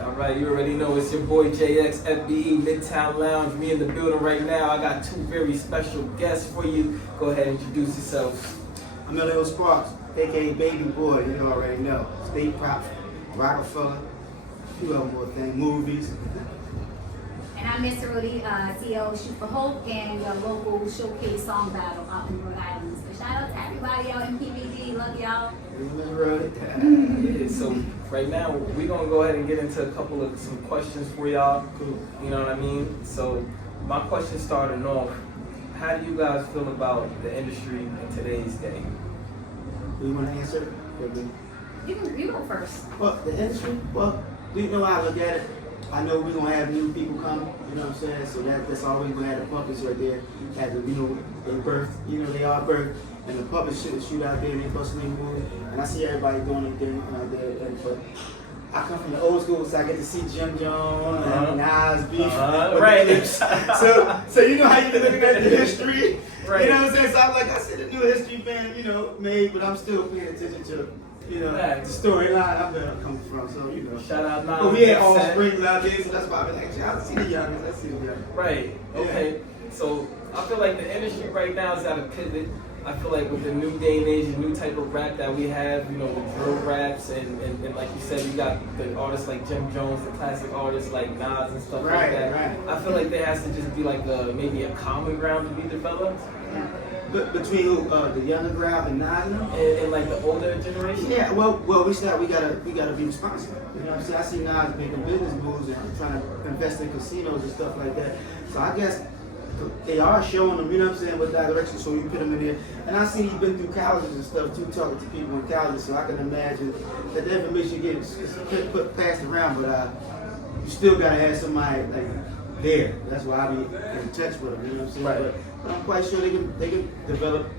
All right. You already know it's your boy JX, FBE, MIDTOWN Lounge. Me in the building right now. I got two very special guests for you. Go ahead and introduce yourselves. MsRhodey, aka Baby Boy, you already know. State Prop, Rockefeller, a few other more things, movies. And I'm MsRhodey, CEO of Shoot for Hope and your local showcase song battle out in Rhode Island. So shout out to everybody out in PVD. Love y'all. MsRhodey. Yeah, so right now we're gonna go ahead and get into some questions for y'all. Cool. You know what I mean? So my question starting off, how do you guys feel about the industry in today's day? Do you want to answer it? You go first. Well, the industry, you know how I look at it. I know we're going to have new people come, you know what I'm saying? So that's always going to have the puppets right there. Have the, they birth, they are birth. And the puppets shoot out there and they busting their move. And I see everybody doing their thing out there. But I come from the old school, so I get to see Jim Jones and Nas beef. Right. So you know how you looking at the history. Right. You know what I'm saying? So I'm like, I said, the new history fan, made, but I'm still paying attention to, the storyline I'm coming from. So, Shout out Nas. But we had all springs out there, so that's why I be like, I see the youngest, I see the youngest. Right. Okay. Yeah. So I feel like the industry right now is at a pivot. I feel like with the new day and age, the new type of rap that we have, the drill raps, and like you said, you got the artists like Jim Jones, the classic artists like Nas and stuff like that. Right. I feel like there has to just be like maybe a common ground to be developed. But between the younger crowd and Nas and like the older generation. Yeah. Well, we gotta be responsible. You know what I'm saying? I see Nas making business moves and trying to invest in casinos and stuff like that. So I guess they are showing them, what direction, so you put them in there. And I see you've been through colleges and stuff too, talking to people in colleges, so I can imagine that the information gets put passed around, but you still gotta have somebody like there. That's why I be in touch with them, you know what I'm saying? Right. But I'm quite sure they can develop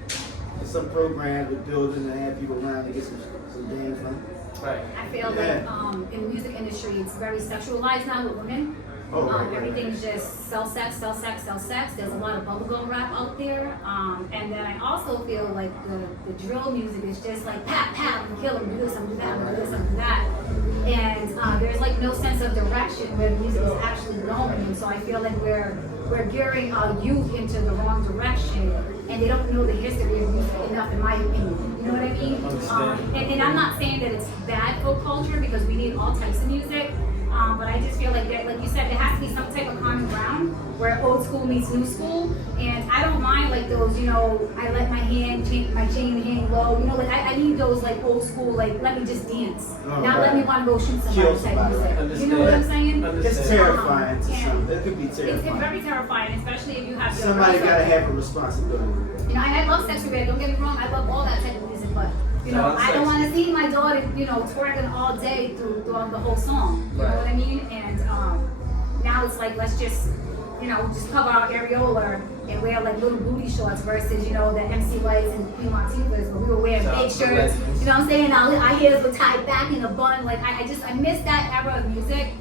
some programs with buildings and have people around to get some damn fun. Right. I feel like in the music industry, it's very sexualized now with women. Right. Everything's just sell sex. There's a lot of bubblegum rap out there. And then I also feel like the drill music is just like pat, and kill him, do this, do that, do this, do that. And there's like no sense of direction where the music is actually going. And so I feel like we're gearing our youth into the wrong direction, and they don't know the history of music enough, in my opinion. You know what I mean? And I'm not saying that it's bad for culture, because we need all types of music. But I just feel like like you said, there has to be some type of common ground where old school meets new school. And I don't mind like those, I let my chain hang low. Like I need those like old school, like let me just dance. Not let me want to go shoot somebody type music. You know what I'm saying? It's terrifying to some. It could be terrifying. It's very terrifying, especially if you have somebody gotta have a responsibility. I love sex rebate, don't get me wrong, I love all that type of music, but I don't want to see my daughter, twerking all day throughout the whole song. You know what I mean? And now it's like, let's just cover our areola and wear like little booty shorts versus, the MC Lights and Queen Latifahs, where we were wearing big shirts. You know what I'm saying? Our hairs were tied back in a bun. Like I miss that era of music.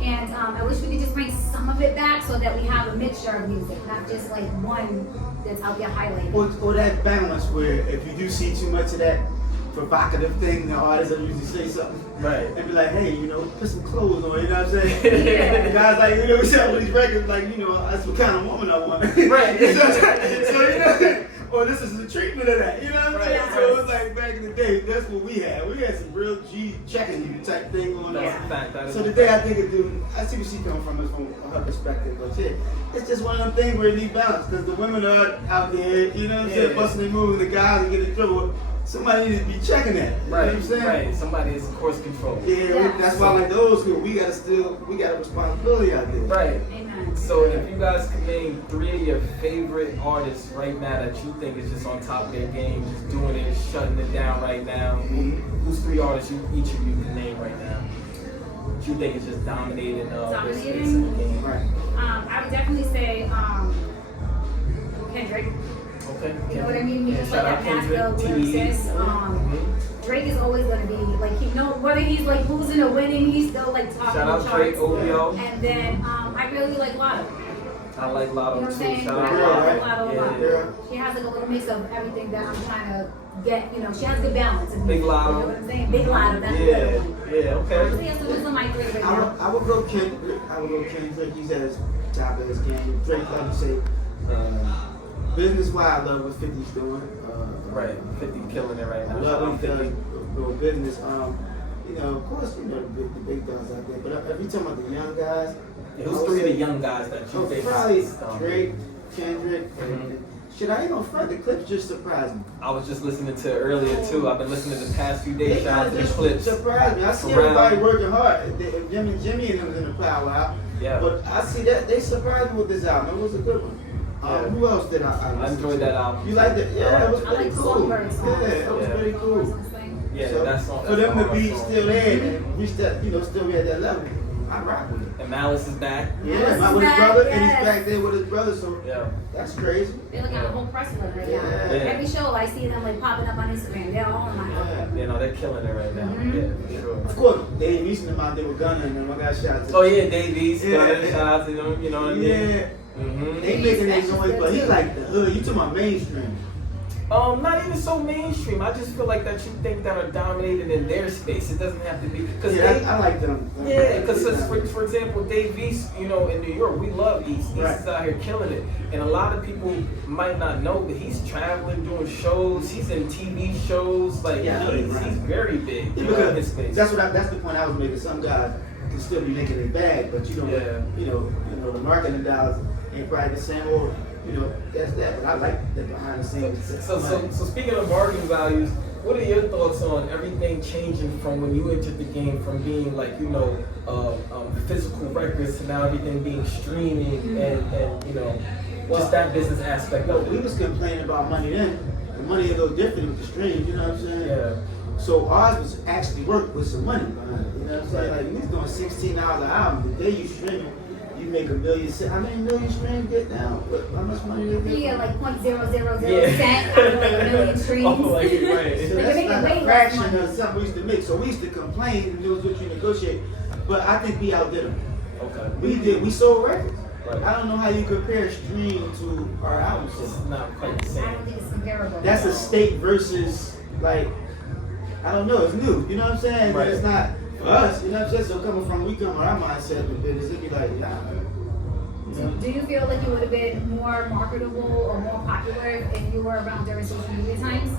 And I wish we could just bring some of it back so that we have a mixture of music, not just like one that's out there highlighted. Or that balance where if you do see too much of that provocative thing, the artists will usually say something. Right. And be like, hey, put some clothes on, you know what I'm saying? Yeah. The guys like, we sell these records like, that's what kind of woman I want. Right. so or this is the treatment of that, you know what I'm saying? Right. So it's like back in the day, that's what we had. We had some real G checking you type thing going on. That's a fact. So today I think I see where she coming from her perspective, but yeah, it's just one of them things where it needs balance, because the women are out there, you know what I'm saying, busting their moves, the guys are getting trouble. Somebody needs to be checking that. You know what I'm saying? Right. Somebody is course control. Yeah, that's why like those who we got a responsibility out there. Right. Amen. So if you guys could name 3 of your favorite artists right now that you think is just on top of their game, just doing it, shutting it down right now, who's 3 artists each of you can name right now? That you think is just dominating this space of the game? Right. I would definitely say Kendrick. Okay. You know what I mean? He's just like that Kendrick, pastor lyricist. Drake is always gonna be like whether he's like losing or winning, he's still like talking. Shout out Drake, Omillio. And then I really like Lotto. I like Lotto You know what I'm too. saying? Shout I out like Lotto. Lotto a lot. Yeah. She has like a little mix of everything that I'm trying to get. You know, she has good balance. In Big music, Lotto. You know what I'm saying? Big Lotto. That's Yeah, good. yeah, okay. Yeah, so those are my three right now. I would go Kendrick. I would go Kendrick. He's at his top of his game. Drake, like you say, business wise, I love what 50's doing. Right, 50 killing it right I now. love what he 50. does with business. You know, of course, you know the big guns out there. But every time about the young guys, Who's three of the young guys that you think probably is Drake, Kendrick, and shit. I ain't gonna front. The clips just surprised me. I was just listening to it earlier too. I've been listening to the past few days. They Shout out to the just clips. surprised me. I see Around. everybody working hard. Jimmy and them was in the powwow. Yeah. But I see that they surprised me with this album. It was a good one. Yeah. Who else did I I enjoyed that album. You liked it? Yeah, it was I pretty like cool. Songbird songs. Yeah, it was Yeah. pretty cool. Yeah, So, that's on. for them to be song. still there and reach that, you know, still be at that level, I rock with it. And Malice is back. Yeah, Malice my is with his back, brother, and yes. he's back there with his brother, so Yeah. that's crazy. They're looking at a whole press run right now. Yeah. Yeah. Every show I see them like popping up on Instagram. They're all on my album. You know, they're killing it right now. Mhm. Yeah, for sure. Of course, they ain't reaching them out there with Gunna and them. I got shots. Oh yeah, Davies. Yeah. Shout out to them. You know what I mean? Yeah. Mm-hmm. They making that noise, but he like the hood. You talking about mainstream? Not even so mainstream. I just feel like that you think that are dominated in their space. It doesn't have to be because Yeah, I like them. yeah, because for example, Dave East, you know, in New York, we love East. East Right. is out here killing it, and a lot of people might not know, but he's traveling, doing shows. He's in TV shows. Like Yeah, he's right. very big. Yeah, You know, in his because space. that's the point I was making. Some guys can still be making their bag, but you know, Yeah. you know, the marketing dollars ain't probably the same. Or you know, that's that. But I like the behind the scenes. So speaking of marketing values, what are your thoughts on everything changing from when you entered the game, from being like, you know, physical records to now everything being streaming and you know, just that business aspect No, of we it? was complaining about money then. The money is a little different with the streams. You know what I'm saying? Yeah. So ours was actually work with some money behind it. You know what I'm saying? Like we was doing 16 hours an album. The day you streaming, you make $1 million. How many million streams get down? How much money they get? Yeah, like .000 Yeah. cent out of like a million streams. Oh, like, right. So Like, that's you're like making a way less fraction money. of something we used to make. So we used to complain and it was what you negotiate. But I think we outdid them. Okay. We sold records. Right. I don't know how you compare stream to our album It's sales. not quite the I same. don't think it's comparable. That's a state versus like, I don't know, it's new. You know what I'm saying? Right. It's not for us, you know what I'm saying? So we come with our mindset of the business, it'd be like, nah. You know? Do you feel like you would have been more marketable or more popular if you were around during social media times?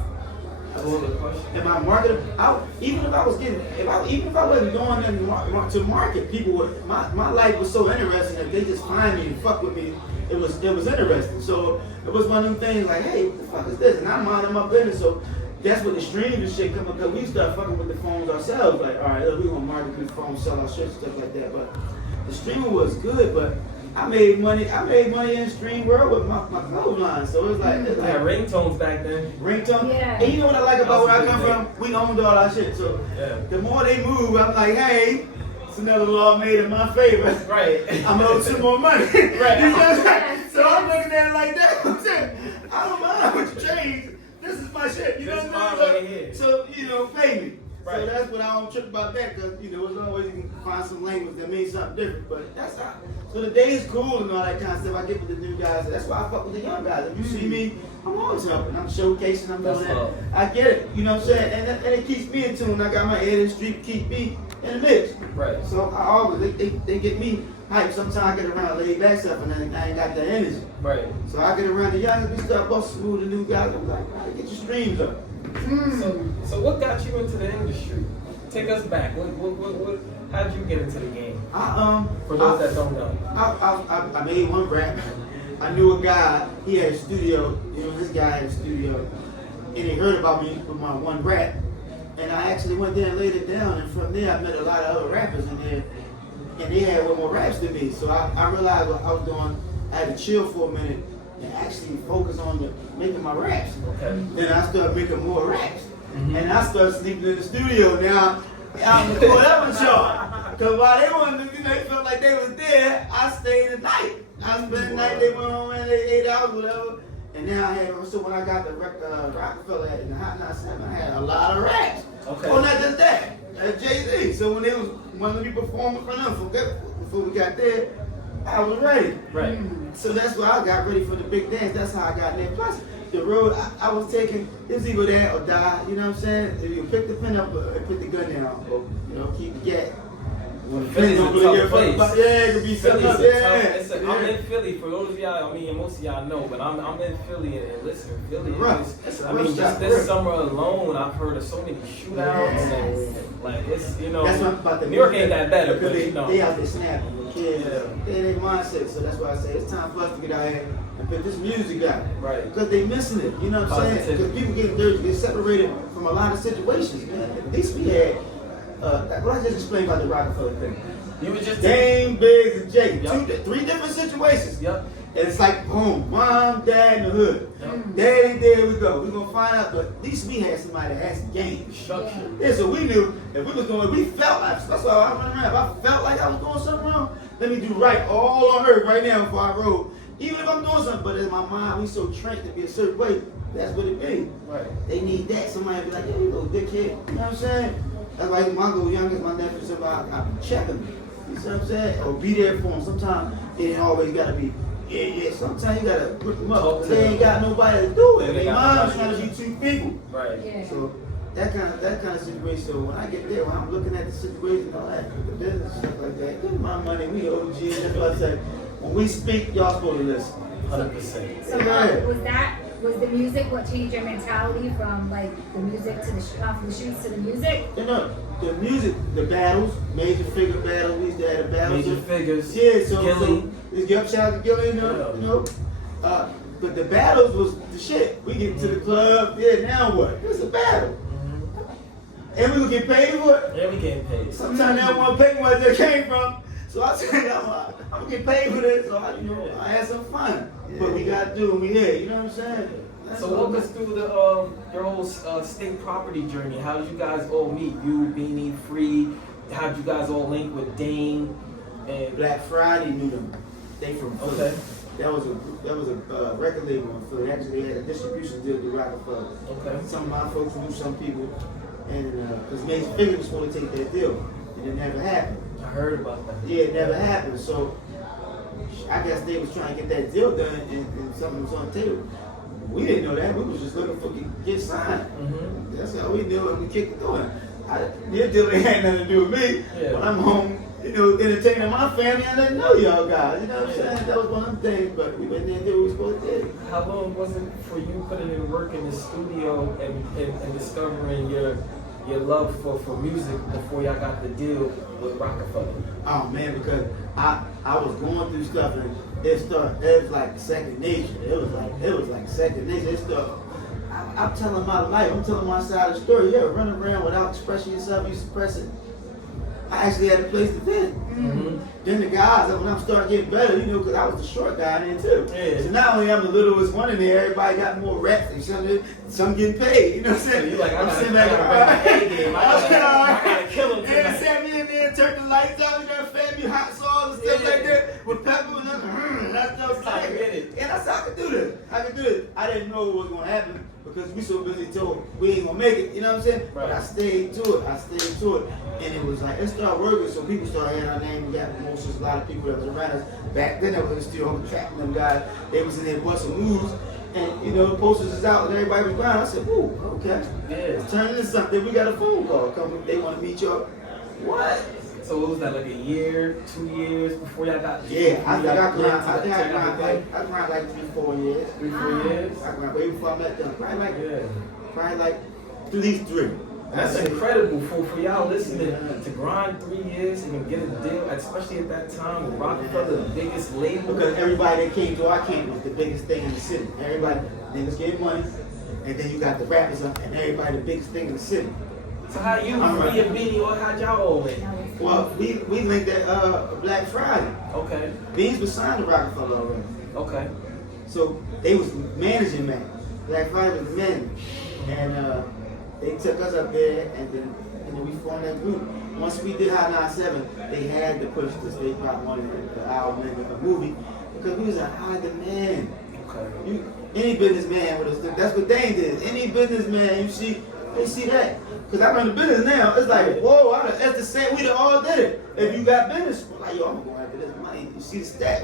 That's a good question. Am I marketable? Even if I was getting, even if I wasn't going in to market, people would. My life was so interesting that they just find me and fuck with me. It was interesting. So it was one of them things like, hey, what the fuck is this? And I'm minding my business. So that's when the streams and shit come up. Cause we start fucking with the phones ourselves. Like, all right, look, we gonna market these phones, sell our shit, stuff like that. But the streaming was good, but I made money in the stream world with my clothes line. So it's like Yeah, ringtones back then. ringtone. Yeah. And you know what I like about where I That's a come good from? We owned all our shit. So Yeah. the more they move, I'm like, hey, it's another law made in my favor. Right. I'm owed some more money. Right. You know what I'm saying? So I'm looking at it like that. I'm saying, I don't mind what you change. This is my shit. You know This what is I'm mine saying? right here. So, you know, pay me. Right. So that's what I don't trip about that, because, you know, it's always you can find some language that means something different. But that's how. So the day is cool and all that kind of stuff. I get with the new guys. That's why I fuck with the young guys. If you see me, I'm always helping. I'm showcasing. I'm That's doing that. love. I get it. You know what I'm saying? And it keeps me in tune. I got my head in the street, keep me in the mix. Right. So I always, they get me hyped. Sometimes I get around laid back stuff and then I ain't got the energy. Right. So I get around the young, we start busting through the new guys. I'm like, all right, get your streams up. So what got you into the industry? Take us back. How did you get into the game? For those that don't know. I made one rap. I knew a guy, he had a studio, you know, this guy had a studio, and he heard about me with my one rap. And I actually went there and laid it down, and from there I met a lot of other rappers in there, and they had way more raps than me. So I realized what I was doing, I had to chill for a minute and actually focus on making my raps. Okay. Then I started making more raps. And I started sleeping in the studio now. I'm the whatever show. Because while they wanted to, they felt like they was there, I stayed the night. I spent the night, they went home and they 8 hours, whatever. And now I had, so when I got the Rockefeller in the Hot 97, I had a lot of raps. Okay. Oh, not just that, Jay-Z. So when they was, when we performing for them, before we got there, I was ready. Right. So that's why I got ready for the big dance. That's how I got in there. Plus, the road I was taking, it was either that or die. You know what I'm saying? If you pick the pen up or put the gun down, or keep the gat. Philly's a tough place. Yeah, it could be something up. I'm in Philly. For those of y'all, I mean, most of y'all know, but I'm in Philly, and listen, Philly is. I mean, just this summer alone, I've heard of so many shootouts, and like it's That's what I'm about to New York ain't that better, but they out there snapping, kids, they their mindset. So that's why I say it's time for us to get out here and put this music out, right? Because they missing it. You know what I'm saying? Because people getting dirty, get separated from a lot of situations, man. At least we had. What I just explained about the Rockefeller thing. You were just Dame, Biggs, and Jay. Yep. 3 different situations. Yep. And it's like, boom, mom, dad, in the hood. Yep. Daddy, there we go. We're going to find out, but at least we had somebody that had some game. Structure. Yeah, so we knew if we was doing, we felt like, that's why I run around. If I felt like I was doing something wrong, let me do right all on earth right now before I rode. Even if I'm doing something, but in my mind, we so trained to be a certain way, that's what it be. Right. They need that. Somebody be like, there you go, dickhead. You know what I'm saying? That's why my little youngest, my nephew, somebody, I be checking them. You see what I'm saying? Or be there for them. Sometimes it ain't always got to be, yeah. Sometimes you got to put them up. They ain't got nobody to do it. Their mom's trying to be 2 people. Right. Yeah. So that kind of situation. So when I get there, when I'm looking at the situation, all that, the business and stuff like that, give me my money. We OG. That's what I say. When we speak, y'all supposed to listen. 100%. So was the music what changed your mentality from like the music to from the shoots to the music? You know, the music, the battles, major figure battles, we used to have the battles. Major figures. Yeah, so Gilly. shout out to Gilly, you know. But the battles was the shit. We get to the club, now what? It's a battle. And we would get paid for it. Yeah, we getting paid. Sometimes they don't want to pay me where they came from. So I said, I'm gonna get paid for this. So I had some fun. But we gotta do what we did, you know what I'm saying? So walk us through your whole state property journey. How did you guys all meet? You, Beanie, Free. How did you guys all link with Dame? And Black Friday knew them. They from Philly. Okay. That was a record label in Philly. Actually, they had a distribution deal with Rockefeller. Okay. Some of my folks knew some people, and because Major Figure was supposed to take that deal, and it never happened. I heard about that. Yeah, it never happened. So I guess they was trying to get that deal done, and something was on the table. We didn't know that. We was just looking for get signed. Mm-hmm. That's all we knew, and we kicked it going. Your deal ain't had nothing to do with me. Yeah. When I'm home, entertaining my family, I didn't know y'all guys. You know what I'm saying? That was one of them things, but we went there and did what we were supposed to do. How long was it for you putting in work in the studio and discovering your love for music before y'all got the deal with Rockefeller? Oh man, because I was going through stuff and it was like second nature. It was like second nature. It started. I'm telling my life. I'm telling my side of the story. Yeah, running around without expressing yourself, you suppress it. I actually had a place to fit. Mm-hmm. Then the guys, when I'm starting getting better, because I was the short guy then too. Yeah. So not only I'm the littlest one in there, everybody got more reps and some getting paid. You know what I'm saying? You like, I'm sitting back, I gotta kill him tonight. And sat me in there, turned the lights out, fed me hot sauce and stuff like that with pepper and that stuff. And I said, I could do this. I didn't know what was gonna happen because we so busy told we ain't gonna make it. You know what I'm saying? Right. But I stayed to it. And it was like, it started working, so people started hearing our name. We got promotions, a lot of people that was around us. Back then, I was still tracking them guys. They was in there busting moves. And, the posters is out and everybody was around. I said, ooh, okay. Yeah. It's turning into something. We got a phone call coming. They want to meet y'all. What? So what was that, like a year, 2 years before y'all got? Yeah, I grind like 3-4 years. 3-4 years? I grind way before I met them. Probably like at least 3. That's incredible for y'all listening to grind 3 years and then get a deal, especially at that time with Rockefeller, the biggest label. Because everybody that came to our camp was the biggest thing in the city. Everybody, niggas getting money, and then you got the rappers up, and everybody the biggest thing in the city. So how you, Free and Beanie, or how'd y'all all link? Well, we linked at Black Friday. Okay. Beans was signed to Rockefeller already. Okay. So they was managing man. Black Friday was the manager. And they took us up there, and then we formed that group. Once we did High 97, they had to push the state pop money, the album, and the movie, because we was in high demand. Okay. Any businessman with us, that's what Dane did. Any businessman you see, They see that. Because I run the business now. It's like, whoa, that's the same. We done all did it. If you got business, like, yo, I'm going to go after this money. You see the stack.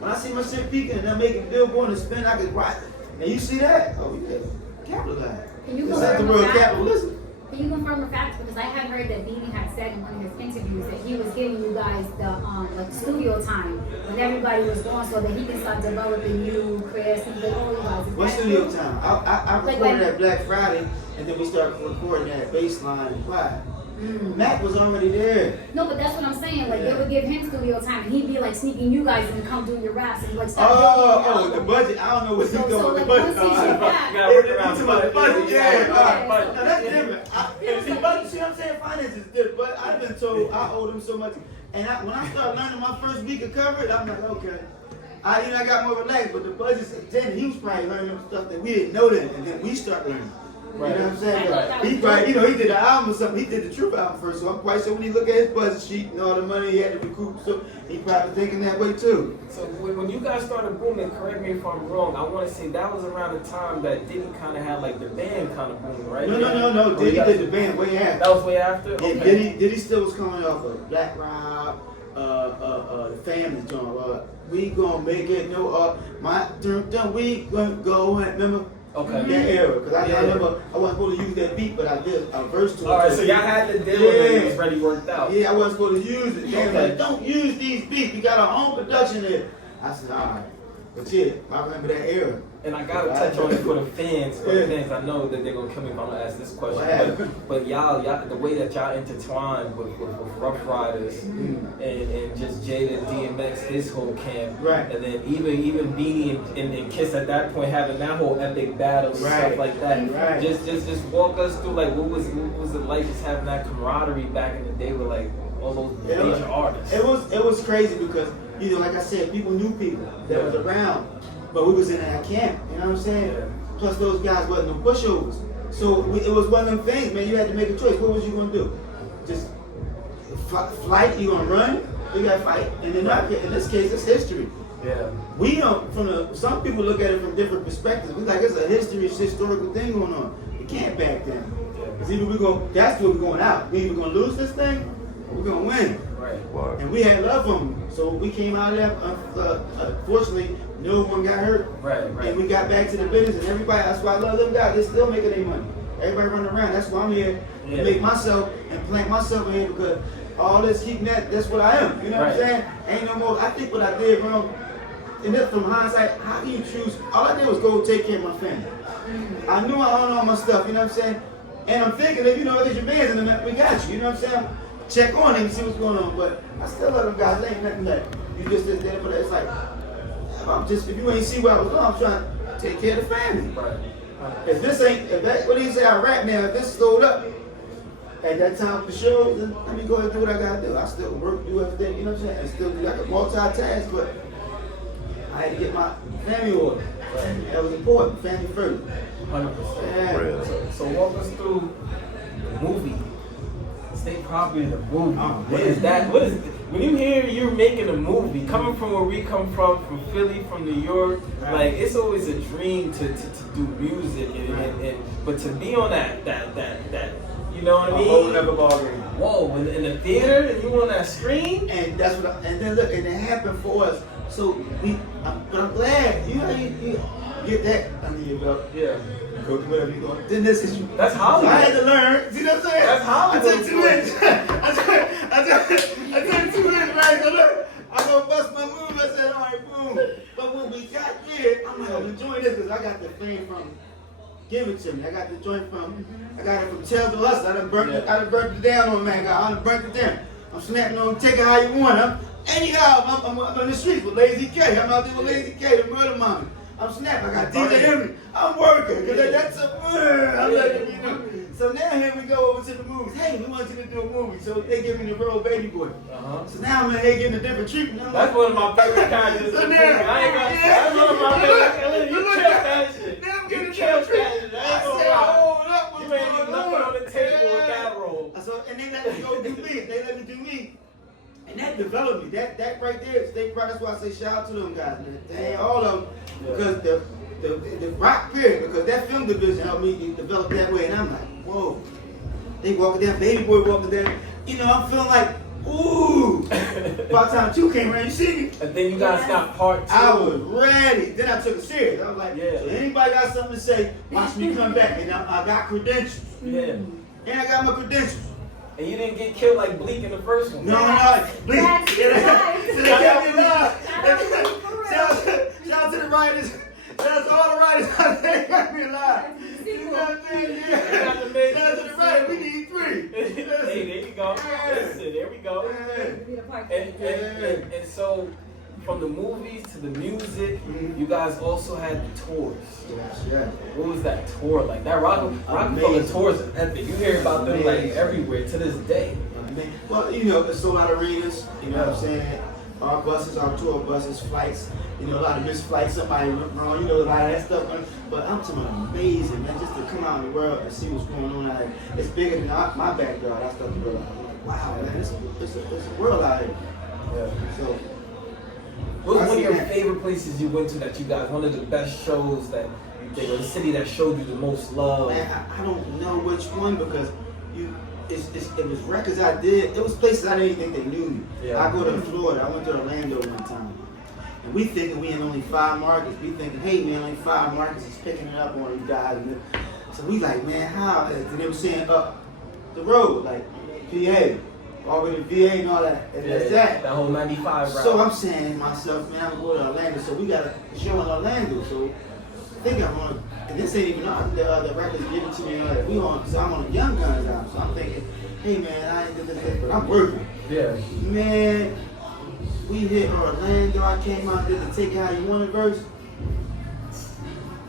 When I see my shit peaking and I'm making bill going to spend, I can write. And you see that? Oh, yeah. Capitalize. Can you It's not the world capitalism. Can you confirm the facts? Because I had heard that BB had said in one of his interviews that he was giving you guys the like studio time when everybody was gone, so that he can start developing you, Chris, and like, oh, you guys. What studio time? I Like recorded that Black Friday, and then we started recording that baseline and quiet. Mac was already there. No, but that's what I'm saying. Like, they would give him studio time, and he'd be like sneaking you guys and come do your raps and like start Oh, the budget. I don't know what's going on with the budget. Once he should back, You gotta work around the budget. Yeah, budget. now that's different. See, budget, see what I'm saying? Finance is different. But I've been told I owe them so much. And when I started learning my first week of coverage, I'm like, okay. I got more relaxed, but the budget's then he was probably learning stuff that we didn't know then, and then we start learning. Right. You know what I'm saying? Right. He probably, he did the album or something. He did the Truth album first, so I'm quite sure when he look at his budget sheet and all the money he had to recoup, so he probably thinking that way too. So when you guys started booming, correct me if I'm wrong, I want to say that was around the time that Diddy kind of had like the band kind of booming, right? No. Diddy did the band way after. That was way after? Yeah, Okay. Diddy still was coming off of Black Rob, the Family joint. We gonna make it, we gonna go and remember. Okay. That era, because I remember I wasn't supposed to use that beat, but I did a verse to it. Alright, so y'all had the deal when it was ready worked out. Yeah, I wasn't supposed to use it. They Okay. like, don't use these beats. We got our own production there. I said, all right. But yeah, I remember that era. And I gotta touch on it for the fans. I know that they're gonna kill me if I'm gonna ask this question. But y'all, the way that y'all intertwined with Ruff Ryders and just Jada, DMX, his whole camp, right? And then even Beanie and Kiss at that point having that whole epic battle and stuff like that. Right. Just walk us through like what was it like just having that camaraderie back in the day with like all those major artists. It was crazy because like I said, people knew people that was around. But we was in that camp, you know what I'm saying? Yeah. Plus those guys wasn't no pushovers. So it was one of them things, man, you had to make a choice. What was you gonna do? Just flight, you gonna run? You gotta fight. And in this case, it's history. Yeah. We don't, some people look at it from different perspectives. We like it's a historical thing going on. You can't back then. Because either that's where we're going out. We either gonna lose this thing, or we're gonna win. Right. And we had love from them. So we came out of there, unfortunately, no one got hurt. Right. And we got back to the business, and everybody, that's why I love them guys. They're still making their money. Everybody running around. That's why I'm here to make myself and plant myself in here, because all this keeping that's what I am. You know what I'm saying? Ain't no more. I think what I did wrong, and then from hindsight, how do you choose? All I did was go take care of my family. I knew I owned all my stuff, you know what I'm saying? And I'm thinking that, if there's your bands in the we got you know what I'm saying? Check on them and see what's going on. But I still love them guys. There ain't nothing that you just did there, but it's like, if you ain't see what I was doing, I'm trying to take care of the family. Right. What do you say? I rap now. If this slowed up at that time for sure, then let me go ahead and do what I gotta do. I still work, do everything, you know what I'm saying? And still do like a multitask, but I had to get my family order. Right. That was important. Family first. 100%. Yeah. So walk us through the movie. State property, the movie. What is that? What is when you hear you're making a movie, coming from where we come from Philly, from New York, like it's always a dream to do music and but to be on that you know what I mean? A whole nother ballgame. Whoa, in the theater and you on that screen? And that's what and then look, and it happened for us. So but I'm glad you get that under your belt. Yeah. Go do whatever you're going. Then this is that's Hollywood. I had to learn. See what I'm saying? That's Hollywood. I took 2 minutes. I took 2 minutes, right? So look, I'm gonna bust my move. I said, all right, boom. But when we got there, I'm like, I'm enjoying this because I got the fame from Give It To Me. I got the joint I got it from Tell the Hustle. I done burnt it down on man. I done burnt it down. I'm snapping on, take it how you want. Anyhow, I'm on the streets with Lazy K. I'm out there with Lazy K, the murder mommy. I'm snapping. I got DJ Henry. I'm working. Cause that's I'm letting you know. So now here we go over to the movies. Hey, we want you to do a movie. So they give me the role Baby Boy. So now I'm in here getting a different treatment. That's one of my favorite characters. So now, that's one of my favorite. You killed that shit. Now I'm getting You killed that shit. I said, hold up. You ain't even nothing on the table with that role. And they let me go do me. They let me do me. And that developed me. That right there, that's why I say shout out to them guys, man. They all of them. Because the rock period, because that film division helped me develop that way. And I'm like, whoa. They walking down, baby boy walking down. You know, I'm feeling like, ooh. By the time 2 came around, you see me? And then you guys got part 2. I was ready. Then I took it serious. I was like, Yeah. so anybody got something to say, watch me come back. And I got credentials. Yeah. And I got my credentials. And you didn't get killed like Bleak in the first one. No, please. That's They kept me alive. Shout out to the writers. Shout out to all the writers out there. They got me alive. You know what I'm saying? Yeah. Shout out to the writers. We need 3. Hey, there you go. Listen, there we go. And so, from the movies to the music, you guys also had the tours. Yeah. What was that tour like? That Rockefeller tours are epic. You hear about them like everywhere to this day. Well, you know, it's sold out arenas. You know what I'm saying? Our buses, our tour buses, flights. You know, a lot of missed flights. Somebody went wrong. You know, a lot of that stuff. But I'm talking about amazing, man. Just to come out in the world and see what's going on out here. It's bigger than my backyard. I started to realize. I'm like, wow, man, it's a world out here. Yeah. So. What was one of your favorite places you went to that you guys, one of the best shows that you think, or the city that showed you the most love? Man, I don't know which one because it was records I did. It was places I didn't even think they knew me. Yeah. I go to Florida. I went to Orlando one time. And we thinking we in only 5 markets. We thinking, hey man, only 5 markets is picking it up on you guys. And so we like, man, how? And they were saying up the road, like PA. All the way to VA and all that. And that's that. That whole 95 route. So I'm saying to myself, man, I'm going to Orlando. So we got a show in Orlando. So I think I'm on, and this ain't even on the records given to me. Like, so I'm on the Young Guns now. So I'm thinking, hey man, I ain't did this, but I'm working. Yeah. Man, we hit Orlando. I came out there to take How You Want It verse.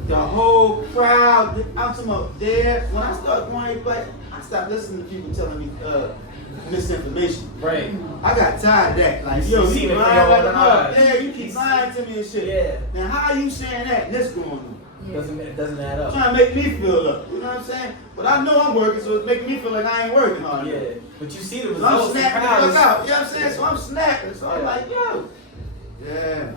The whole crowd, I'm talking about there. When I started going, but I stopped listening to people telling me misinformation. Right. I got tired of that. Like, yo, you keep lying like a mother. Yeah, you keep lying to me and shit. Yeah. Now, how are you saying that? And this going on. It doesn't add up. Trying to make me feel up. You know what I'm saying? But I know I'm working, so it's making me feel like I ain't working hard. Yeah. But you see the So I'm results. snapping the fuck out. You know what I'm saying? So I'm snapping. So I'm like, yo. Yeah.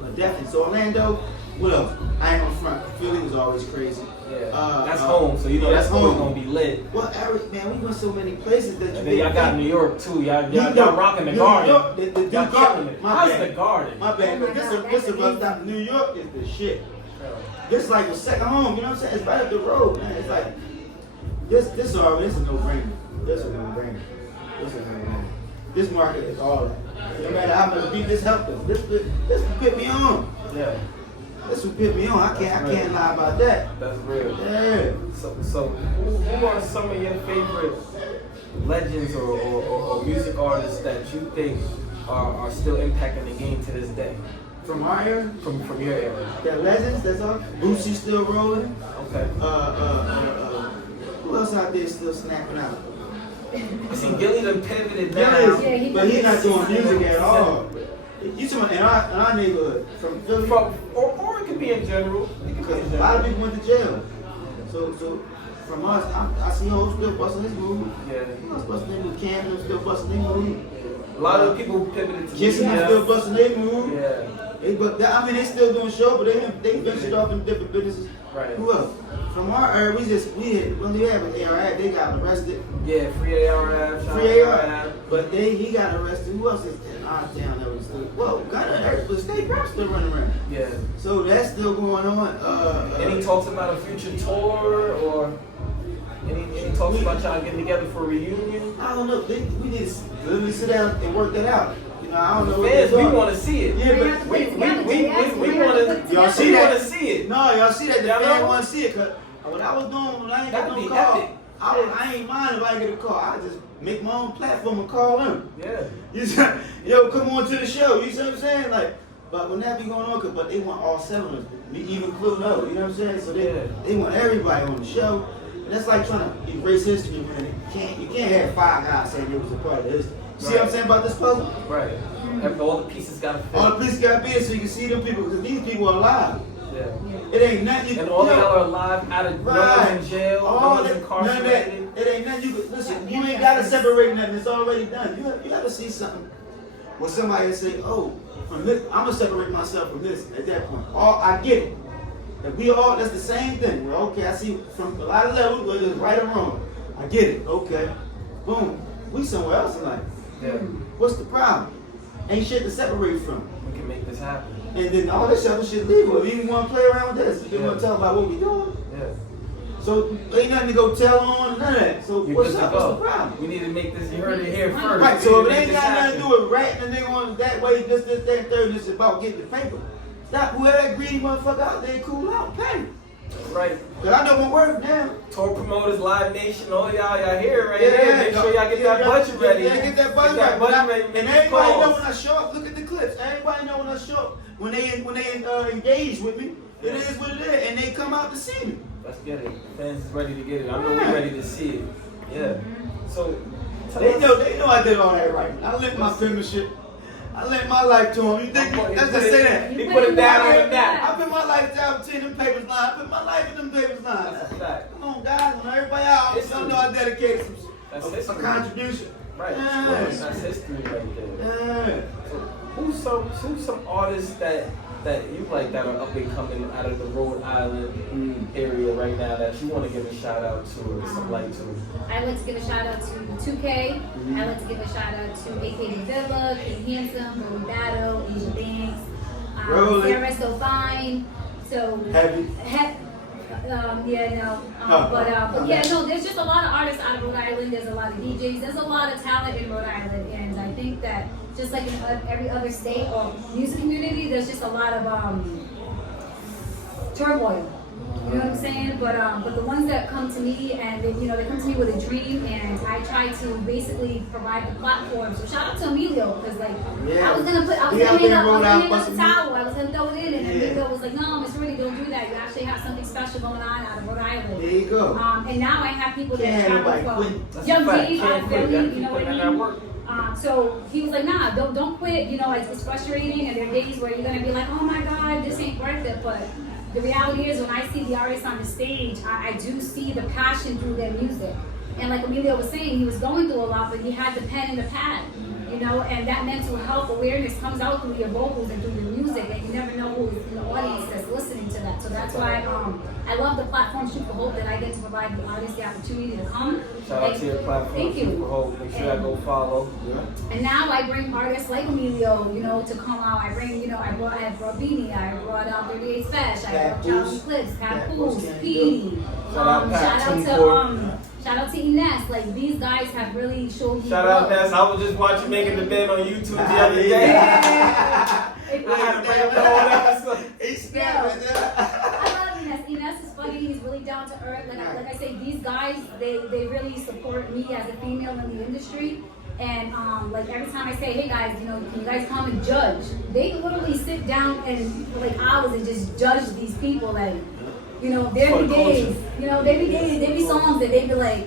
But definitely. So Orlando, what else? I ain't on front. Philly was always crazy. Yeah. That's home, so you know that's always gonna be lit. Well, Eric, man, we went so many places that you. And then y'all got New York too. Y'all rocking the New Garden. York, the Garden. How's the Garden? My bad, but this is rough stop. New York is the shit. This like a second home. You know what I'm saying? It's right up the road, man. It's like this is a no-brainer. This is a no-brainer. This market is all that. No matter how much beat this helped us. This will put me on. Yeah. This will put me on. I can't lie about that. That's real. Yeah. So who are some of your favorite legends or music artists that you think are still impacting the game to this day? From our era? From your era. That legends, that's all. Bootsy still rolling. Okay. Who else out there still snapping out? I see Gilly done pivoted now. Yeah, but he's not doing music at all. You talking about in our neighborhood, from Philly? Or it could be in general. Because a lot of people went to jail. So from us, I see Ho still busting his move. Yeah. Who else busting their move? Camden still busting their move. A lot of people pivoted to Kissing still busting their move. Yeah. They still doing show, but they ventured off in different businesses. Right. Who else? From our era, when they had with ARAB, they got arrested. Yeah, free ARAB. Free ARAB. But he got arrested. Who else is in our town that was still? Whoa, got arrested. But State Rap still running around. Yeah. So that's still going on. Any talks about a future tour or any talks about y'all getting together for a reunion? I don't know. We need to literally sit down and work that out. You know, I don't know. Fans, we want to see it. Yeah, but we want to. Y'all see that? Want to see it. No, y'all see that? The Y'all fans know? want to see it. Cause what I was doing when I ain't got That'd no be call, epic. I ain't mind if I get a call. I just make my own platform and call them. Yeah. You see, yo, come on to the show. You see what I'm saying? Like, but when that be going on, but they want all 7 of us, me even Clue no. You know what I'm saying? So they want everybody on the show. And that's like trying to erase history, man. You can't have 5 guys saying it was a part of history. See what I'm saying about this puzzle? Right. All the pieces gotta fit. All the pieces gotta be there so you can see them people, because these people are alive. Yeah. It ain't nothing. And all y'all are alive, out of no one's in jail, no one's incarcerated. It ain't nothing. Listen, you ain't gotta separate nothing. It's already done. You gotta see something. When somebody say, "Oh, from this, I'm gonna separate myself from this." At that point, I get it. If we all, that's the same thing. Well, okay, I see from a lot of levels, whether it's right or wrong. I get it. Okay. Boom. We somewhere else in life. Yeah. What's the problem? Ain't shit to separate from. We can make this happen. And then all this other shit legal. If you even want to play around with this, if you want to talk about what we doing. Yeah. So ain't nothing to go tell on, none of that. So You're what's good to up? What's go. the problem? We need to make this. You heard it here first. Right, so if We it need ain't to got make nothing this to do with ratting the nigga on that way, this, that, and third, it's about getting the paper. Stop whoever that greedy motherfucker out there, cool out, pay. happen. Right. Cause I know my work now. Tour promoters, Live Nation, all y'all here right Yeah, here. Make sure y'all get that budget ready. Yeah, get that budget Get that ready. budget ready. And Make these everybody know calls. when I show up, look at the clips. Everybody know when I show up, when they engage with me, it is what it is, and they come out to see me. Let's get it. Fans is ready to get it. I know we're ready to see it. Yeah. So tell They us- know I did all that right. I linked my penmanship. I lent my life to him. You think let's just say that. He put it down on the map. I put my life down to them papers line. I put my life in them papers line. That's a fact. Come on, guys. When everybody out, History. I know I dedicated That's a history. contribution. Right. Yeah. That's history right there. Yeah. So who's some artists that you like that are up and coming out of the Rhode Island area right now that you want to give a shout out to or some light to? I'd like to give a shout out to 2K. I'd like to give a shout out to AK Villa, King Handsome, Rhode Battle, Asia Banks, Rhodey. Sarah So Fine. So Heavy. But yeah, no, there's just a lot of artists out of Rhode Island. There's a lot of DJs. There's a lot of talent in Rhode Island, and I think that just like in every other state or music community, there's just a lot of turmoil. You know what I'm saying? But the ones that come to me and they come to me with a dream, and I try to basically provide the platform. So shout out to Omillio, because like I was gonna hang up the towel, I was gonna throw it in, and Omillio was like, no, MsRhodey, don't do that. You actually have something special going on out of Rhode Island. There you go. And now I have people that Can't travel nobody from Young D out of Philly, you know what I mean? Work. So he was like, nah, don't quit. You know, it's frustrating, and there are days where you're gonna be like, oh my God, this ain't worth it. But the reality is, when I see the artists on the stage, I do see the passion through their music. And like Omillio was saying, he was going through a lot, but he had the pen and the pad, you know, and that mental health awareness comes out through your vocals and through your music, and you never know who's in the audience that's listening to that. So that's why I love the platform Shoot for Hope, that I get to provide the artists the opportunity to come. Shout out to your platform. Thank you. Shoot for Hope. Make sure I go follow. And now I bring artists like Omillio, you know, to come out. I bring, you know, I brought Beanie, I brought 38 Fesh, I brought Charlie Clips, Papoose, Petey. Shout out to Ines. Like, these guys have really shown me Shout out Ness. I was just watching Making the Bed on YouTube the other day. I had to bring up the whole episode. I love Ines. Ines is funny. He's really down to earth. Like I say, these guys, they really support me as a female in the industry. And like every time I say, hey guys, you know, can you guys come and judge? They literally sit down and for like hours and just judge these people. Like, you know, there be days, there be songs that they be like,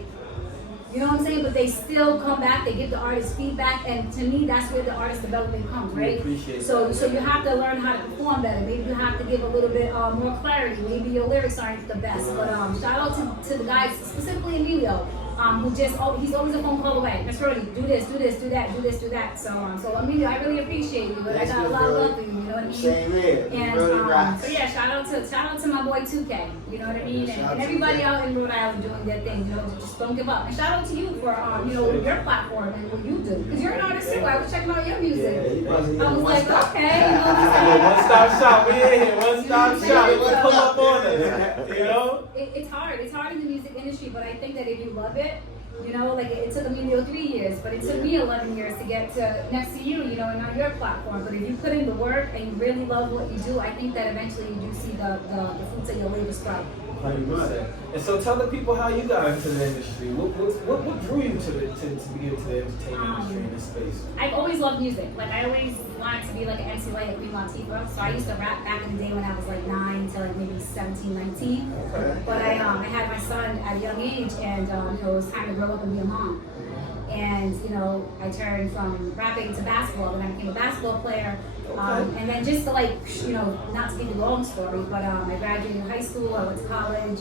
you know what I'm saying? But they still come back, they give the artist feedback, and to me, that's where the artist development comes, right? So you have to learn how to perform better. Maybe you have to give a little bit more clarity. Maybe your lyrics aren't the best. But shout out to the guys, specifically Emilio, who just, he's always a phone call away. MsRhodey, do this, do that, do this, do that. So Emilio, I really appreciate you, but I got a lot of love for you, you know what I mean? Same here. And so yeah, shout out to my boy 2K, you know what I mean? And everybody out in Rhode Island doing their thing, you know, just don't give up. And shout out to you for your platform and what you do, because you're an artist too. I was checking out your music. I was like, okay, you know, One stop shop. We in here. One stop shop. Let's pull up on it. You know? It's hard in the music industry, but I think that if you love it, you know, like it took Emilio 3 years, but it took me 11 years to get to next to you, you know, and on your platform. But if you put in the work and you really love what you do, I think that eventually you do see the fruits of your labor sprout. 100%. And so tell the people how you got into the industry. What drew you to get into the entertainment industry in this space? I've always loved music. Like I always wanted to be like an MC like Queen Latifah. So I used to rap back in the day when I was like 9 to like maybe 17, 19. Okay. But I had my son at a young age, and you know, it was time to grow up and be a mom. And you know, I turned from rapping to basketball, and I became a basketball player. And then just to like, you know, not to give you a long story, but I graduated high school, I went to college,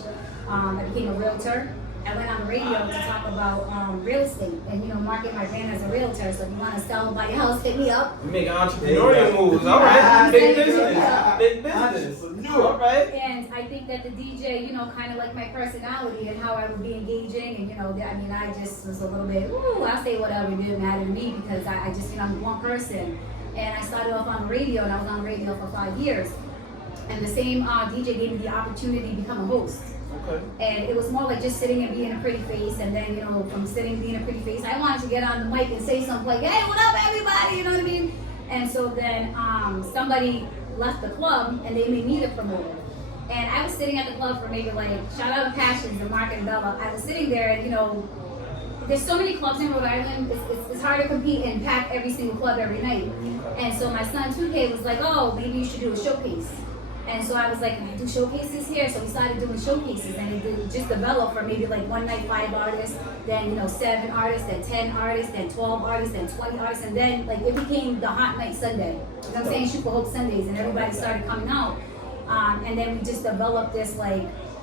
I became a realtor. I went on the radio to talk about real estate and, market my brand as a realtor. So if you want to sell by your house, hit me up. You making entrepreneurial moves. All right. Big business. Big business. All right. And I think that the DJ, kind of like my personality and how I would be engaging. And, I just was a little bit, I'll say whatever, it didn't matter to me because I just, I'm one person. And I started off on the radio, and I was on the radio for 5 years. And the same DJ gave me the opportunity to become a host. Okay. And it was more like just sitting and being a pretty face. And then, from sitting and being a pretty face, I wanted to get on the mic and say something like, hey, what up, everybody? You know what I mean? And so then somebody left the club, and they made me the promoter. And I was sitting at the club for maybe shout out to Passions and Mark and Bella. I was sitting there, and, there's so many clubs in Rhode Island, it's hard to compete and pack every single club every night. And so my son 2K was like, oh, maybe you should do a showcase. And so I was like, can I do showcases here? So we started doing showcases, and it just developed for maybe one night 5 artists, then 7 artists, then 10 artists, then 12 artists, then 20 artists, and then it became the hot night Sunday. You know what I'm saying? Shoot for Hope Sundays, and everybody started coming out. And then we just developed this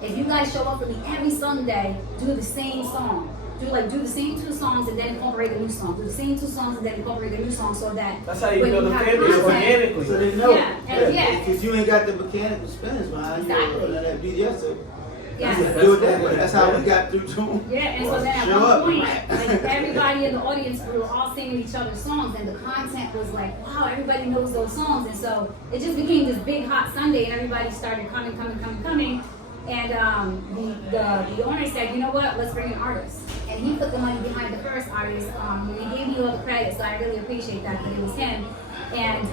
if you guys show up for me every Sunday, do the same song. Do the same 2 songs and then incorporate a new song. Do the same 2 songs and then incorporate a new song so that that's how you build a fan base organically. So they know. Yeah. Because you ain't got the mechanical spinners behind you. Exactly. That BDS. So Yes. do it that way. That's how we got through June. Yeah, and so then at one point, everybody in the audience, we were all singing each other's songs, and the content was wow, everybody knows those songs. And so it just became this big hot Sunday, and everybody started coming. And the owner said, you know what, let's bring in artists. And he put the money behind the first artist. He gave me all the credit, so I really appreciate that it was him. And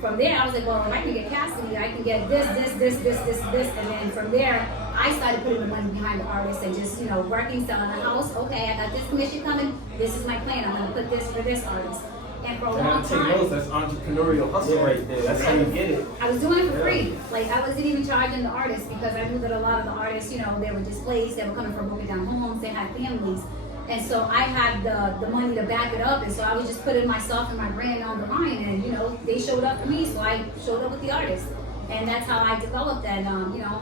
from there, I was like, well, if I can get Cassidy, I can get this. And then from there, I started putting the money behind the artist and just, working, selling the house. Okay, I got this commission coming. This is my plan. I'm going to put this for this artist. And for a long time. Take notes, that's entrepreneurial hustle right there. That's how you get it. I was doing it for free. I wasn't even charging the artists because I knew that a lot of the artists, they were displaced. They were coming from broken down homes. They had families. And so I had the money to back it up. And so I was just putting myself and my brand on the line. And, they showed up for me. So I showed up with the artists. And that's how I developed. And,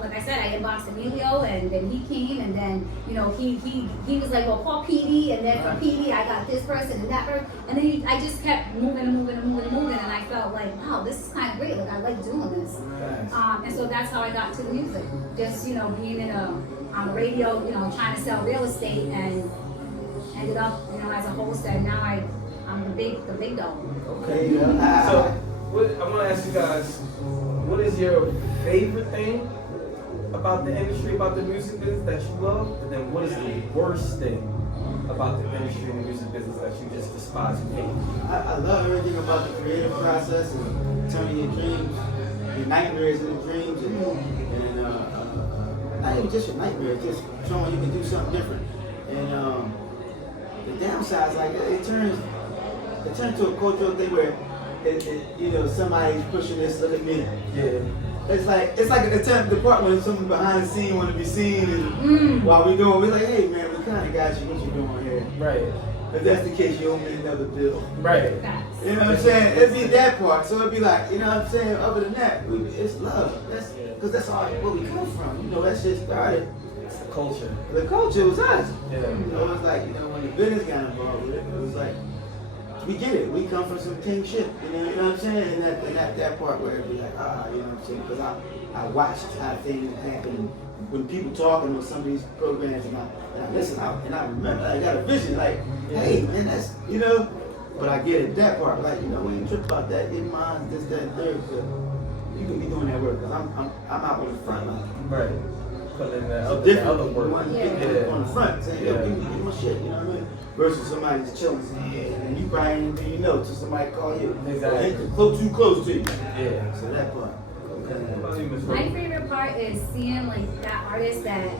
like I said, I inboxed Omillio, and then he came, and then, he was like, well, call PD, and then from PD, I got this person and that person. And then I just kept moving, and I felt like, wow, this is kind of great. I like doing this. Nice. And so that's how I got to the music. Just, being on the radio, trying to sell real estate, and ended up, as a host, and now I'm the big dog. Okay, So, I want to ask you guys, what is your favorite thing about the industry, about the music business that you love? And then what is the worst thing about the industry and the music business that you just despise and hate? I love everything about the creative process and turning your dreams, your nightmares into dreams, and not even just your nightmares, just showing you can do something different. And the downside is it turns to a cultural thing where somebody's pushing this, look at me. Yeah. It's like an attempt to part when someone behind the scene want to be seen, and while we're like, hey man, we kind of got you. What you doing here? Right. If that's the case, you owe me another bill. Right. You know what I'm saying? It'd be that part. So it'd be like, you know what I'm saying? Other than that, it's love. Because that's all where we come from. That shit started. It's the culture. The culture was us. Yeah. It's like, when the business got involved with it, it was like, we get it. We come from some king shit. You know what I'm saying? And that part where it'd be like, you know what I'm saying? Because I watched how things happen when people talking on some of these programs, and I listen out, and I remember, I got a vision, hey man, that's, but I get it, that part, we ain't tripped about that, your mind, this, that, and third, so you can be doing that work, because I'm out on the front line. Right. Put in the other work. On the front, saying, yo, give me my shit, you know what I mean? Versus somebody just chilling, saying, and you probably ain't even till somebody call you. Exactly. Too close to you. Yeah. So that part. My favorite part is seeing that artist that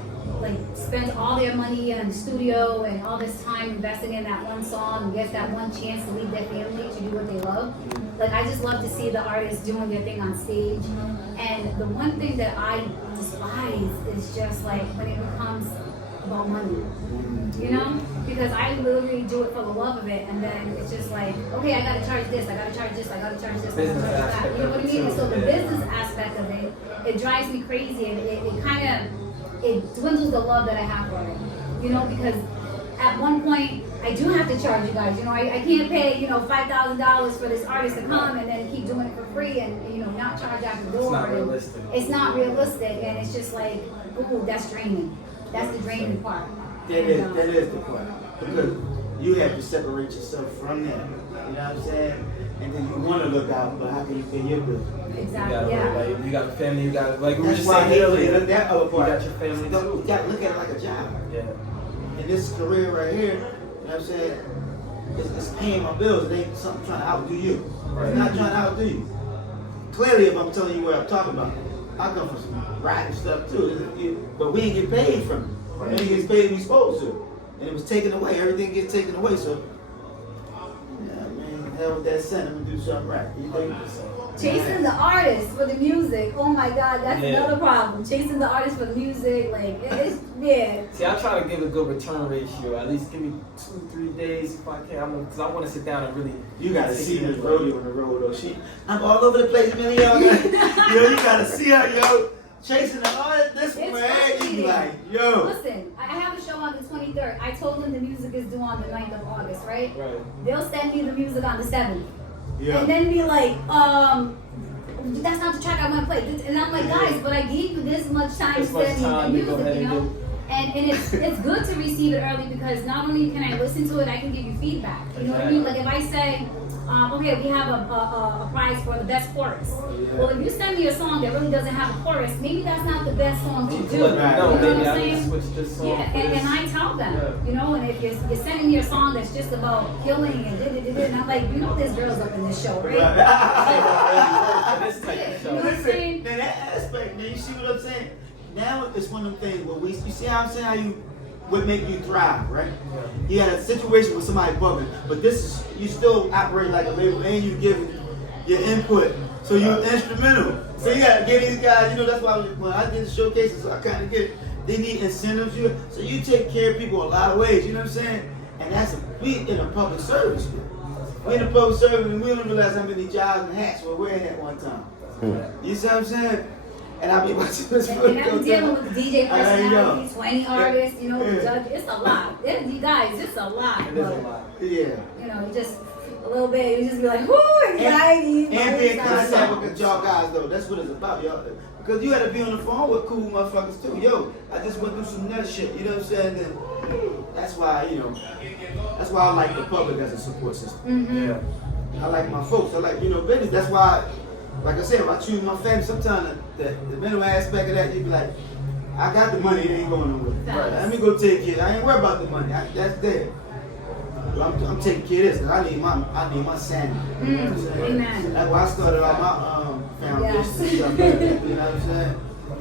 spends all their money in the studio and all this time investing in that one song and gets that one chance to leave their family to do what they love. I just love to see the artists doing their thing on stage. And the one thing that I despise is just when it becomes about money. Because I literally do it for the love of it, and then it's just okay, I gotta charge this, I gotta charge this, I gotta charge this, I gotta charge that. You know what I mean? And so the business aspect of it drives me crazy, and it dwindles the love that I have for it. you know, because at one point I do have to charge you guys. You know, I can't pay, you know, $5,000 for this artist to come and then keep doing it for free and, you know, not charge out the door. It's not realistic. It's not realistic, and it's just like, ooh, that's draining. That's the draining part. That is the part. Because you have to separate yourself from that. You know what I'm saying? And then you want to look out, but how can you pay your bills? Exactly, yeah. Like, you got a family, you got, like we were That's just why saying earlier, that other part. you got your family too. You got to look at it like a job. Yeah. And this career right here, you know what I'm saying? It's paying my bills. It ain't something trying to outdo you. Right. It's not trying to outdo you. Clearly, if I'm telling you what I'm talking about, I come from some riding stuff too. But we ain't get paid from it. Right. We ain't get paid we supposed to. And it was taken away. Everything gets taken away. So, yeah, man, hell with that sin. I'm going to do something right. You think? Chasing the artist for the music. Oh my God, that's another problem. Chasing the artist for the music, like it's See, I try to give a good return ratio. At least give me 2-3 days if I can. Because I want to sit down and really. You gotta see MsRhodey on the road though. I'm all over the place, man. Yo, you gotta see her, yo. Chasing the artist this way. You be like, yo. Listen, I have a show on the 23rd. I told them the music is due on the 9th of August, right? Right. They'll send me the music on the 7th. Yeah. And then be like, that's not the track I want to play. And I'm like, guys, but I gave you this much time to send me the music, you know? And it's good to receive it early because not only can I listen to it, I can give you feedback. You know what I mean? Like if I say, okay, we have a prize for the best chorus. Well, if you send me a song that really doesn't have a chorus, maybe that's not the best song to do. You know what I'm saying? Switch this song. Yeah, and I tell them, you know, and if you're sending me a song that's just about killing and I'm like, you know, there's girls up in this show, right? This type of show. Listen, man, that aspect, man, you see what I'm saying? Now it's one of them things where you see how I'm saying how you would make you thrive, right? You had a situation with somebody bugging, but this is you still operate like a label and you give your input, so you're instrumental. So you gotta get these guys, you know, that's why when I did the showcases, I kind of get they need incentives, so you take care of people a lot of ways, you know what I'm saying? And we in a public service. We in a public service and we don't realize how many jobs and hats we're wearing at one time. You see what I'm saying? And I be watching this. And I'm dealing with DJ personalities, 20 artists, you know, the judge. It's a lot. You guys, it's a lot. It is a lot. Yeah. You know, you just a little bit, you just be like, whoo, anxiety. And being contact with y'all guys though, that's what it's about, y'all. Because you had to be on the phone with cool motherfuckers too. Yo, I just went through some nut shit, you know what I'm saying? And that's why, you know, that's why I like the public as a support system. Mm-hmm. Yeah. I like my folks. I like, you know, business. That's why, like I said, if I choose my family, sometimes the mental aspect of that, you be like, I got the money, it ain't going nowhere. Right. Let me go take care. I ain't worried about the money. That's there. But I'm taking care of this because I need my sanity. You know what I'm saying? Amen. That's why I started all my foundation and stuff like that. You know what I'm saying?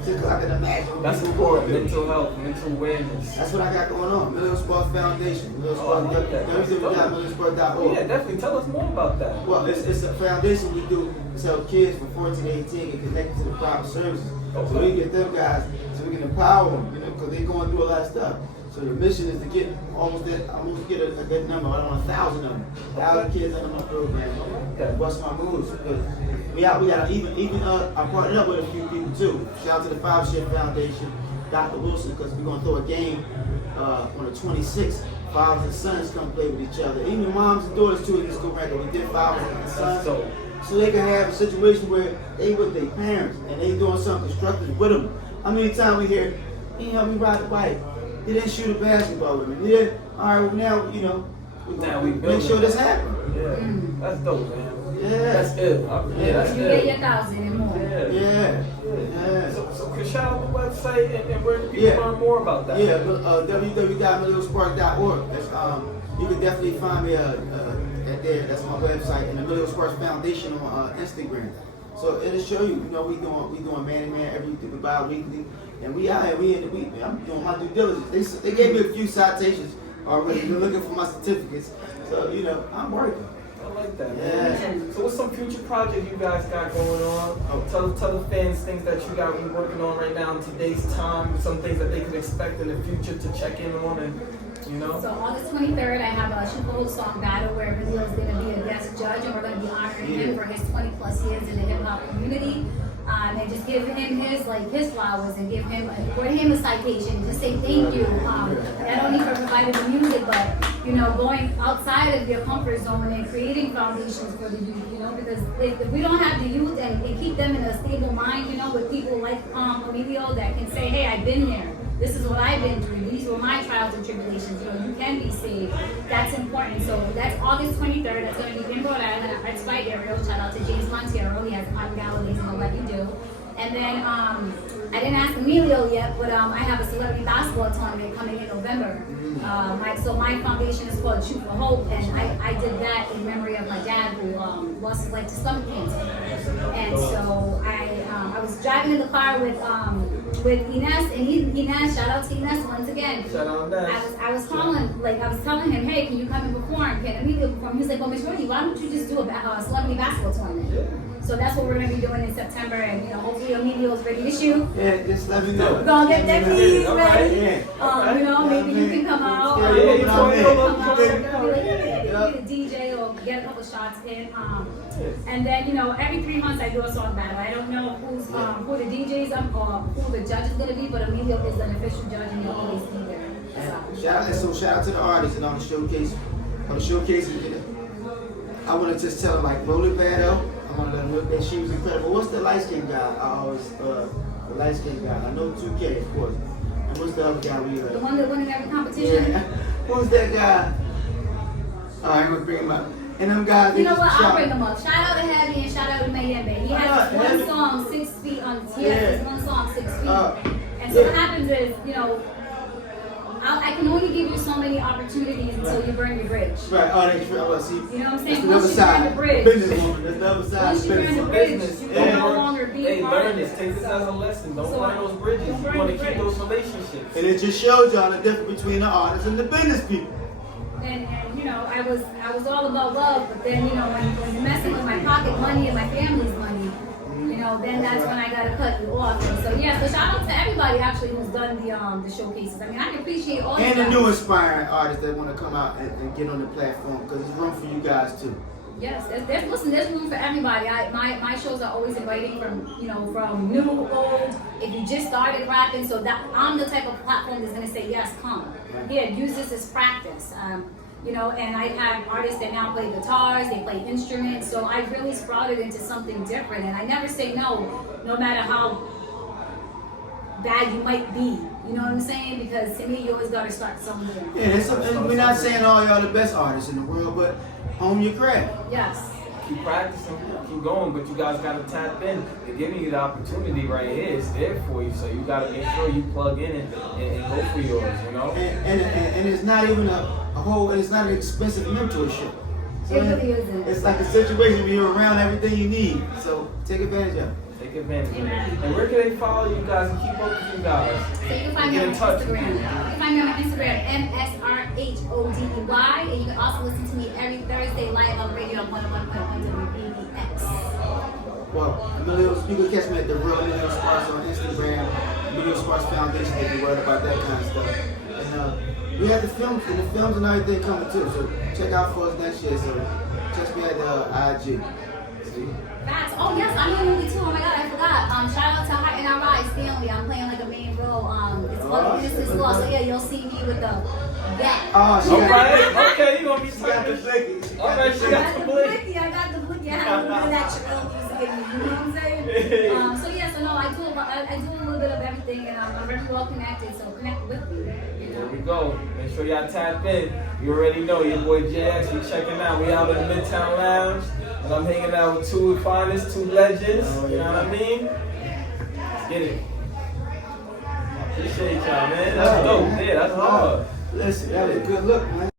Just I can imagine. That's important. Mental health, mental awareness. That's what I got going on. MsRhodey Foundation. MsRhodey.org. Yeah, definitely. Tell us more about that. Well, it's a foundation we do to help kids from 14 to 18 get connected to the private services. So we get them guys, so we can empower them, you know, because they're going through a lot of stuff. So the mission is to get almost get a good number. I don't want 1,000 of them. 1,000 kids under my program. That bust my moves. We got even I partnered up with a few people too. Shout out to the 5 Foundation, Dr. Wilson, because we're gonna throw a game on the 26th. Fathers and sons come play with each other. Even moms and daughters too in this school record. We did fathers and sons. So they can have a situation where they with their parents and they doing something constructive with them. How many times we hear, he helped me ride the bike. He didn't shoot a basketball with me. Yeah, all right, well now, you know, we make sure this happens. Yeah, that's dope, man. Yeah. That's it. Yeah, that's You get your 1,000 and more. Yeah. So shout out the website and where do people learn more about that? Yeah, www.MsRhodey.org. You can definitely find me at there. That's my website, and the MsRhodey Foundation on Instagram. So it'll show you. You know, we doing man-to-man every bi-weekly, and I'm doing my due diligence. They gave me a few citations already. They're looking for my certificates. So you know, I'm working. I like that. Yeah. So what's some future projects you guys got going on? Tell the fans things that you got working on right now in today's time. Some things that they can expect in the future to check in on and you know? So August 23rd, I have a Super Bowl song battle where Emilio is going to be a guest judge, and we're going to be honoring him for his 20 plus years in the hip hop community. And just give him his flowers and give him a citation and just say thank you. Not only for providing the music, but going outside of your comfort zone and creating foundations for the youth. Because if we don't have the youth and keep them in a stable mind, with people like Omillio that can say, hey, I've been there. This is what I've been through. These were my trials and tribulations. You can be saved. That's important. So that's August 23rd. That's going to be in Rhode Island at FBE area. Shout out to James Montero. He has Art Galleries and what you do. And then I didn't ask Emilio yet, but I have a celebrity basketball tournament coming in November. So my foundation is called Shoot for Hope, and I did that in memory of my dad who lost his life to stomach cancer. And so I was driving in the car with Ines, and Ines, shout out to Ines once again. Shout out I was telling him, hey, can you come and perform? Can Emilio perform? He was like, well, MsRhodey, why don't you just do a celebrity basketball tournament? Yeah. So that's what we're going to be doing in September, and hopefully Omillio is ready to shoot. Yeah, just let me know. We're going to get that keys ready. Yeah. Maybe you can come out. Yeah, you come out. told Get a DJ or get a couple shots in. And then, every 3 months I do a song battle. I don't know who the DJs are or who the judge is going to be, but Omillio is an official judge and he'll always be there. So. Shout out to the artists and on the showcase. On the showcases, I want to just tell them, like, roll it bad out. I want to let them look that she was incredible. What's the light skinned guy? The light skinned guy. I know 2K, of course. And what's the other guy we The one that winning every competition? Yeah. Who's that guy? I'm going to bring him up. And them guys. You know what? I'll bring him up. Shout out to Heavy and shout out to Mayembe. He has one song 6 feet on. He has this one song 6 feet. And so what happens is, I can only give you so many opportunities until you burn your bridge. Right. Oh, that's true. See, you know what I'm saying? Once you burn the bridge. Businesswoman. That's the other side. Once you burn the bridge, you can no longer be Hey, part learn of this. it. Take this as a lesson. Don't burn those bridges. You want to keep those relationships. And it just shows y'all the difference between the artists and the business people. And I was all about love, but then when you're messing with my pocket money and my family's money, then that's when I gotta cut you off. And so so shout out to everybody actually who's done the showcases. I mean, I appreciate all and the the new inspiring artists that want to come out and get on the platform, because there's room for you guys too. Yes, there's room for everybody. My shows are always inviting from new, old. If you just started rapping, so that I'm the type of platform that's gonna say yes, come. Here, use this as practice. And I have artists that now play guitars, they play instruments, so I've really sprouted into something different, and I never say no matter how bad you might be. You know what I'm saying? Because to me, you always gotta start somewhere. Yeah, and we're not saying all y'all the best artists in the world, but hone your craft. Yes. Keep practicing, keep going, but you guys gotta tap in. They're giving you the opportunity right here. It's there for you, so you gotta make sure you plug in and go for yours. And it's not even it's not an expensive mentorship. So it really isn't. It's like a situation where you're around everything you need. So take advantage of it. Take advantage of it. And where can they follow you guys and keep up with you guys? So you can find me on Instagram. You can find me on Instagram, MsRhodey, and you can also listen to me every Thursday live on radio on 101.1 WBBX. Well, Omillio, you can catch me at TheRealOmillioSparks on Instagram, MsRhodey Foundation, if you're worried about that kind of stuff. And we have the films and everything coming too, so check out for us next year. So check me at the IG. See? Facts. Oh yes, I'm in a movie too. Oh my god, I forgot. Shout out to Heart and Our Rise Stanley. I'm playing like a main role. It's called Business Law. So yeah, you'll see me with the bat. Oh, she got okay, you gonna be she got the blicky. Alright, she got the blicky. I got the blicky. I have a little bit of natural music in me. You know what I'm saying? So no, I do a little bit of everything, and I'm very well connected. So connect with me. There we go. Make sure y'all tap in. You already know your boy JX. We checking out. We out in the MIDTOWN Lounge. And I'm hanging out with two finest, two legends. You know what I mean? Let's get it. I appreciate y'all, man. That's dope. Yeah, that's hard. Listen, that was a good look, man.